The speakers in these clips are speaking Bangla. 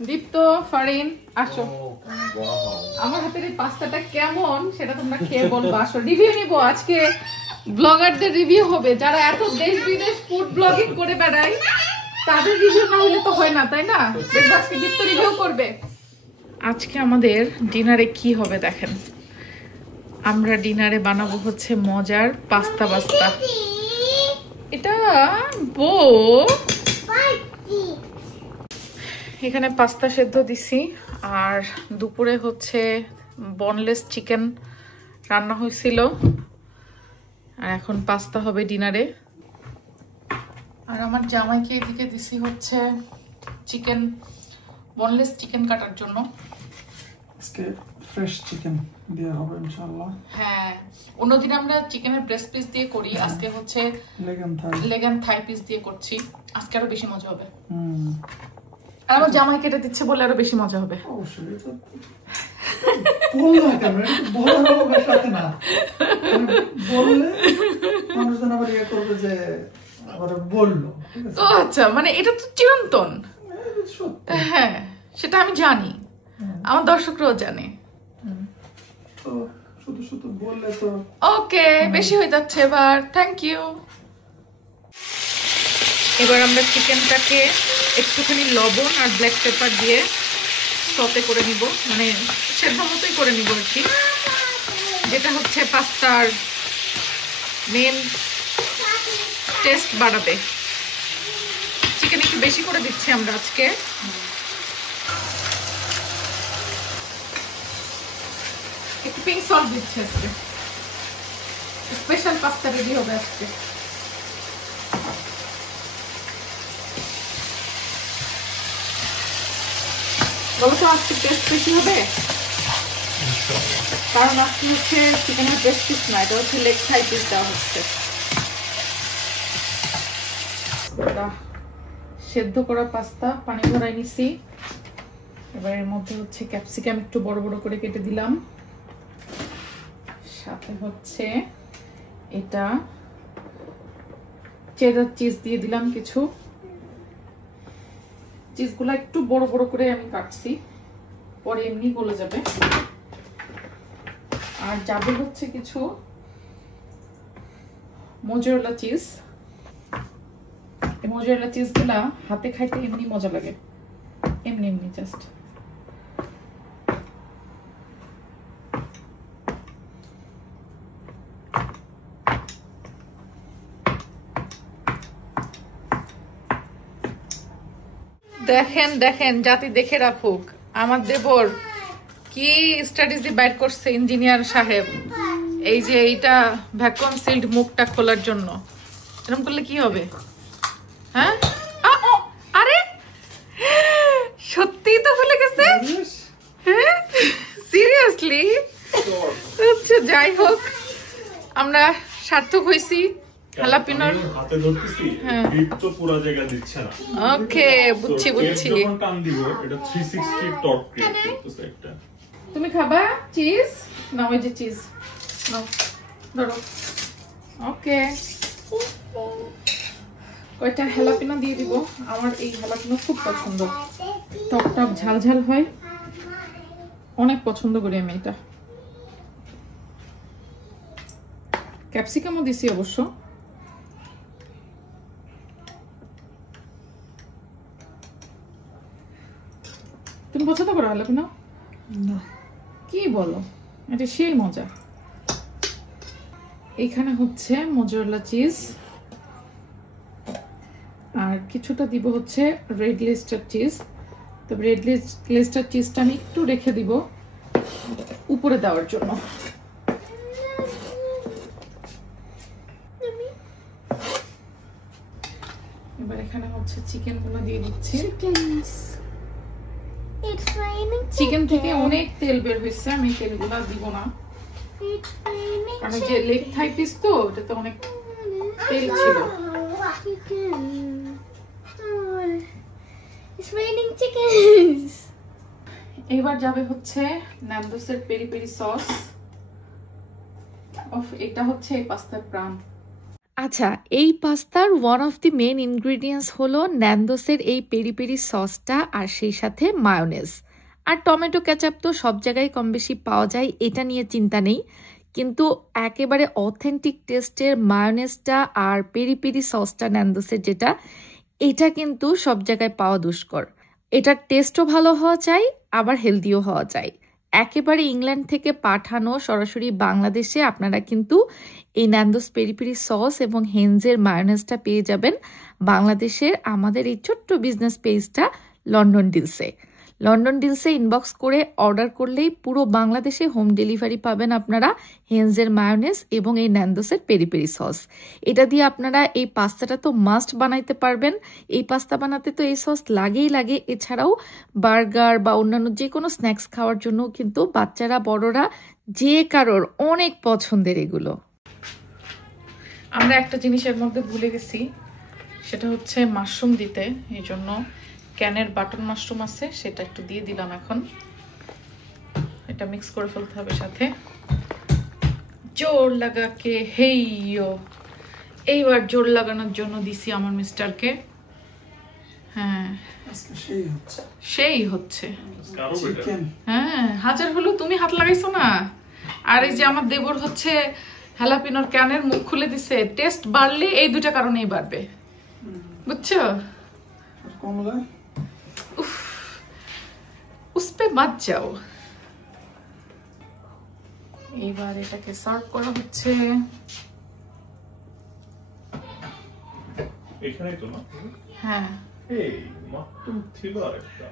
দীপ্ত, ফারিন আসো। আমার হাতের এই পাস্তাটা কেমন সেটা তোমরা খেয়ে বলবা। আসো রিভিউ নিব আজকে, ব্লগারদের রিভিউ হবে, যারা এত দেশ বিদেশ ফুড ব্লগিং করে বেড়ায় তাদের রিভিউ না হলে তো হয় না, তাই না? দেখবা আজকে দীপ্ত রিভিউ করবে। আজকে আমাদের ডিনারে কি হবে দেখেন। আমরা ডিনারে বানাবো হচ্ছে মজার পাস্তা। এটা বউ এখানে পাস্তা সেদ্ধ দিছি, আর দুপুরে হচ্ছে বনলেস চিকেন রান্না হয়েছিল, আর এখন পাস্তা হবে ডিনারে। আর আমার জামাইকে এদিকে দিছি হচ্ছে চিকেন, বনলেস চিকেন কাটার জন্য। আজকে ফ্রেশ চিকেন দেওয়া হবে ইনশাআল্লাহ। হ্যাঁ, অন্যদিন আমরা চিকেনের ব্রেস্ট পিস দিয়ে করি, আজকে হচ্ছে লেগান থাই পিস দিয়ে করছি। আজকে আরো বেশি মজা হবে। আর আমার জামাই কেটে দিচ্ছে বলে আরো বেশি মজা হবে। অবশ্যই তো বললাম কেন, বলার সাথে না বললে মানুষজন আবার ইয়ে করবে যে আবার বললো। ও আচ্ছা, মানে এটা তো চিরন্তন। হ্যাঁ, সেটা আমি জানি, আমার দর্শকরাও জানে। তো শুধু শুধু বললে তো ওকে, বেশি হয়ে যাচ্ছে এবার। Thank you. এবার আমরা চিকেনটাকে একটুখানি লবণ আর ব্ল্যাক পেপার দিয়ে সতে করে নিব, মানে সেদ্ধ মতোই করে নিব আর কি, যেটা হচ্ছে পাস্তার মেন টেস্ট বাড়াবে। চিকেন একটু বেশি করে দিচ্ছি আমরা আজকে। একটু পিঙ্ক সল্ট দিচ্ছি আজকে, স্পেশাল পাস্তা রেডি হবে আজকে। বলো তো আজকে টেস্ট বেশি হবে, কারণ আজকে হচ্ছে চিকেনের ব্রেস্ট পিস না, এটা হচ্ছে লেগ থাই পিস দেওয়া হচ্ছে। সেদ্ধ করা পাস্তা পানি ভরাই নিছি। এবার এর মধ্যে হচ্ছে ক্যাপসিকাম একটু বড় বড় করে কেটে দিলাম, সাথে হচ্ছে এটা চেডার চিজ দিয়ে দিলাম কিছু। চিজগুলো একটু বড় বড় করে আমি কাটছি, পরে এমনি গলে যাবে। আর যাবে হচ্ছে কিছু মোজারেলা চিজ। এই মোজারেলা চিজগুলা হাতে খাইতে এমনি মজা লাগে, এমনি এমনি জাস্ট। দেখেন দেখেন, জাতি দেখে রাখুক, আমার দেবর কি স্টাডিজ দিয়ে বাইর করছে ইঞ্জিনিয়ার সাহেব। এই যে এইটা ভ্যাকুয়াম সিল্ড মুখটা খোলার জন্য, এরকম করলে কি হবে? হ্যাঁ, আরে সত্যিই তো খুলে গেছে। হ্যাঁ সিরিয়াসলি? আচ্ছা যাই হোক, আমরা সার্থক হয়েছি। হালাপিনোর হাতে ধরতেছি, গ্রিপ তো পুরো জায়গা দিচ্ছে না। ওকে, বুঝছি বুঝছি। যখন টান দিব এটা 360 টর্ক ক্রিয়েট করতেছে একটা। তুমি খাবা চিজ? না ওই যে চিজ নাও, ধরো। ওকে, কয়টা হালাপিনো দিয়ে দিব। আমার এই হালাপিনো খুব পছন্দ, টক টক ঝাল ঝাল হয়, অনেক পছন্দ করি আমি এটা। ক্যাপসিকামও দিছি অবশ্য। তুমি পছন্দ করো হালাপিনো? না। কি বলো, এটা সেই মজা। এইখানে হচ্ছে মোজারেলা চিজ, আর কিছুটা দিব হচ্ছে রেড লেস্টার চিজ। তবে রেড লেস্টার চিজটা আমি একটু রেখে দিব উপরে দেওয়ার জন্য। এবার এখানে হচ্ছে চিকেন গুলো দিয়ে দিচ্ছি। চিকেন থেকে অনেক তেল বের হয়েছে, আমি তেলগুলো দিব না, কারণ যে লেগ থাই পিস তো ওটাতে অনেক তেল ছিল। এবার যাবে হচ্ছে ন্যান্দোসের পেরি পেরি সস। এটা হচ্ছে এই পাস্তার প্রাণ। আচ্ছা, এই পাস্তার one of the main ingredients হলো ন্যান্দোসের এই পেরি পেরি সসটা আর সেই সাথে মায়োনেজ আর টমেটো কেচাপ। তো সব জায়গায় কম বেশি পাওয়া যায়, এটা নিয়ে চিন্তা নেই। কিন্তু একেবারে অথেন্টিক টেস্টের মায়োনেজটা আর পেরি পেরি সসটা ন্যান্দোসের যেটা, এটা কিন্তু সব জায়গায় পাওয়া দুষ্কর। এটার টেস্টও ভালো হওয়া চাই, আবার হেলদিও হওয়া চাই। একেবারে ইংল্যান্ড থেকে পাঠানো সরাসরি বাংলাদেশে আপনারা কিন্তু এই ন্যান্দোস পেরি পেরি সস এবং হেনজের মায়োনেজটা পেয়ে যাবেন বাংলাদেশের আমাদের এই ছোট্ট বিজনেস পেজটা লন্ডন ডিলসে। লন্ডন ডিলসে ইনবক্স করে অর্ডার করলেই পুরো বাংলাদেশে হোম ডেলিভারি পাবেন আপনারা হেনজের মায়োনেজ এবং এই ন্যান্দোসের পেরি পেরি সস। এটা দিয়ে আপনারা এই পাস্তাটা তো মাস্ট বানাইতে পারবেন। এই পাস্তা বানাতে তো এই সস লাগেই লাগে। এছাড়াও বার্গার বা অন্যান্য যে কোনো স্ন্যাক্স খাওয়ার জন্য কিন্তু বাচ্চারা বড়রা যে কারোর অনেক পছন্দের এগুলো। আমরা একটা জিনিসের মধ্যে ভুলে গেছি, সেটা হচ্ছে মাশরুম দিতে। এই জন্য ক্যানের বাটন মাশরুম আছে, সেটা একটু দিয়ে দিলাম। এখন এটা মিক্স করে ফেলতে হবে সাথে। জোর লাগাকে হেইয়ো, এইবার জোর লাগানোর জন্য দিছি আমার মিস্টারকে। হ্যাঁ সেই হচ্ছে। হ্যাঁ, হাজার হলো তুমি হাত লাগাইছো না। আর এই যে আমার দেবর হচ্ছে হ্যালাপিনোর ক্যানের মুখ খুলে দিছে। টেস্ট বাড়লে এই দুটা কারণেই বাড়বে, বুঝছো? উসপে মত যাও। এবার এটাকে সার্ভ করা হচ্ছে। এখানেই তো না? হ্যাঁ, এই মাটন ছিল আরেকটা।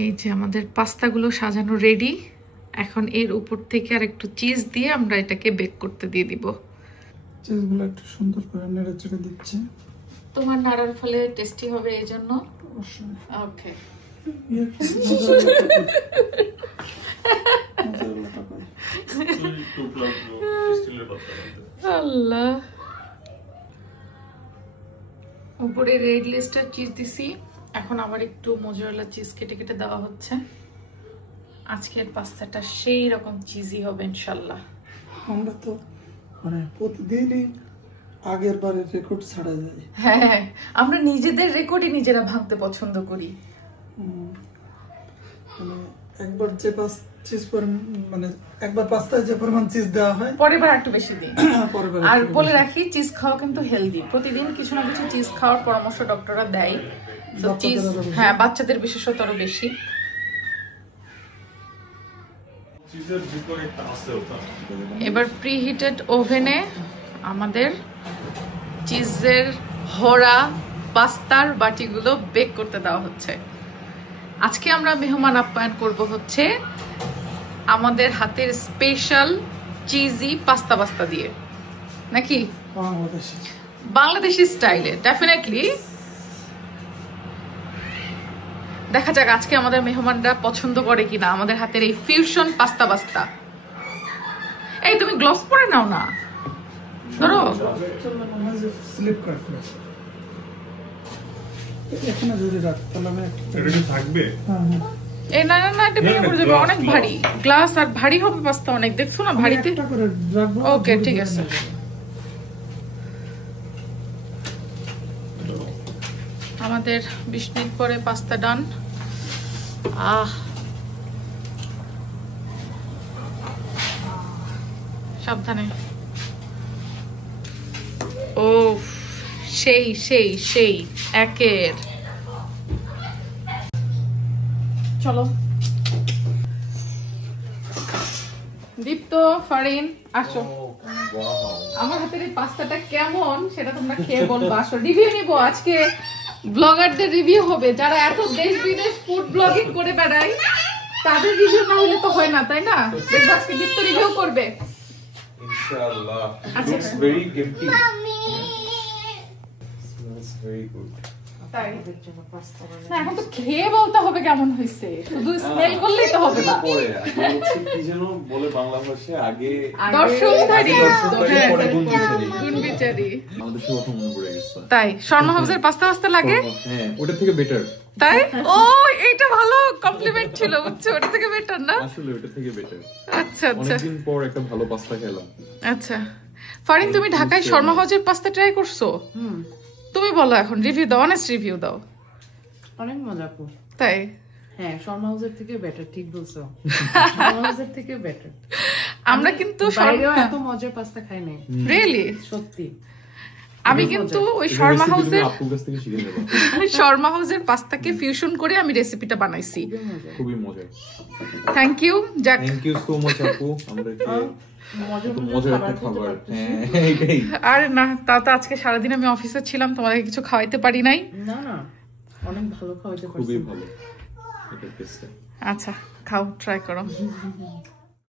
এই যে আমাদের পাস্তাগুলো সাজানো রেডি। এখন এর উপর থেকে আর একটু চিজ দিয়ে আমরা এটাকে বেক করতে দিয়ে দিব। চিজগুলো একটু সুন্দর করে নেড়ে চেড়ে দিচ্ছি। তোমার নাড়ার ফলে টেস্টি হবে এই জন্য। ওকে, আল্লাহ। উপরে রেড লিস্টার চিজ দিছি, এখন আবার একটু মোজারেলা চিজ কেটে কেটে দেওয়া হচ্ছে। আজকের পাস্তাটা সেই রকম চিজি হবে ইনশাল্লাহ। আমরা তো মানে প্রতিদিনই আগের বারের রেকর্ড ছাড়া যায়। হ্যাঁ, আমরা নিজেদের রেকর্ডই নিজেরা ভাঙতে পছন্দ করি। মানে একবার যে চিজ মানে একবার পাস্তায় যে পরিমাণ চিজ দেওয়া হয়, পরের বার একটু বেশি দিই। আর বলে রাখি, চিজ খাওয়া কিন্তু হেলদি। প্রতিদিন কিছু না কিছু চিজ খাওয়ার পরামর্শ ডক্টররা দেয়। তো চিজ, হ্যাঁ, বাচ্চাদের বিশেষত আরো বেশি। এবার প্রিহিটেড ওভেনে আমাদের চিজের ভরা পাস্তার বাটিগুলো বেক করতে দেওয়া হচ্ছে। আজকে আমরা মেহমান আপ্যায়ন করব হচ্ছে আমাদের হাতের স্পেশাল চিজি পাস্তা দিয়ে, নাকি বাংলাদেশি স্টাইলে। ডেফিনেটলি দেখা যাক আজকে আমাদের মেহমানরা পছন্দ করে কিনা আমাদের হাতের এই ফিউশন পাস্তা। এই তুমি গ্লাভস পরে নাও না, ধরো। স্লিপ কাট এখানে যদি রাখ তাহলে আমি এটা কি থাকবে? হ্যাঁ হ্যাঁ, এই না না না, এটা ভেঙে পড়ে যাবে। অনেক ভারী গ্লাস, আর ভারী হবে পাস্তা অনেক। দেখছো না ভারীতে। ওকে, ঠিক আছে। আমাদের 20 মিনিট পরে পাস্তা ডান। সাবধানে। ও সেই সেই সেই একের। চলো দীপ্ত, ফারিন আসো। আমার হাতের এই পাস্তাটা কেমন সেটা তোমরা খেয়ে বলবো। আসো, রিভিউ নিব আজকে। ব্লগারদের রিভিউ হবে, যারা এত দেশ বিদেশ ফুড ব্লগিং করে বেড়ায়, তাদের রিভিউ না হলে তো হয় না, তাই না? দেখবো আজকে দীপ্ত রিভিউ করবে ইনশাআল্লাহ। আচ্ছা, Looks very tempting. Smells very good. তাই না, এখন তো খেয়ে বলতে হবে কেমন হয়েছে, শুধু স্মেল করলেই তো হবে না। পরে আগে হচ্ছে কি যেন বলে বাংলা ভাষায়, আগে দর্শকধারী পরে গুণ বিচারি। গুণ বিচারি। আমাদের সব কথা মনে পড়ে গেছে। তাই শর্মা হাউসের পাস্তা লাগে? হ্যাঁ, ওটা থেকে বেটার। তাই? ও, এইটা ভালো কমপ্লিমেন্ট ছিল, বুঝছো? ওটা থেকে বেটার না? আসলে ওটা থেকে বেটার। আচ্ছা আচ্ছা, অনেকদিন পর একটা ভালো পাস্তা খেলাম। আচ্ছা। ফারিন তুমি ঢাকায় শর্মা হাউজের পাস্তা ট্রাই করছো? তুমি বলো এখন, রিভিউ দাও, অনেস্ট রিভিউ দাও। অনেক মজা আপু। তাই? হ্যাঁ, শর্মা হাউসের থেকে বেটার, ঠিক বলছো। শর্মা হাউসের থেকে বেটার। আমরা কিন্তু বাইরেও এত মজার পাস্তা খাই নাই, রিয়েলি সত্যি। আমি কিন্তু ওই শর্মা হাউসের আপুর কাছ থেকে শিখে নেব। শর্মা হাউসের পাস্তাকে ফিউশন করে আমি রেসিপিটা বানাইছি। খুবই মজার। থ্যাংক ইউ যাক। থ্যাংক ইউ সো মাচ আপু, আমাদেরকে মজার একটা খাবার। হ্যাঁ এইটাই। আরে না, তাও তো আজকে সারাদিন আমি অফিসে ছিলাম, তোমাদেরকে কিছু খাওয়াইতে পারি নাই। না না, অনেক ভালো খাওয়াইতে পারছি। খুবই ভালো এটা টেস্ট। আচ্ছা খাও, ট্রাই করো।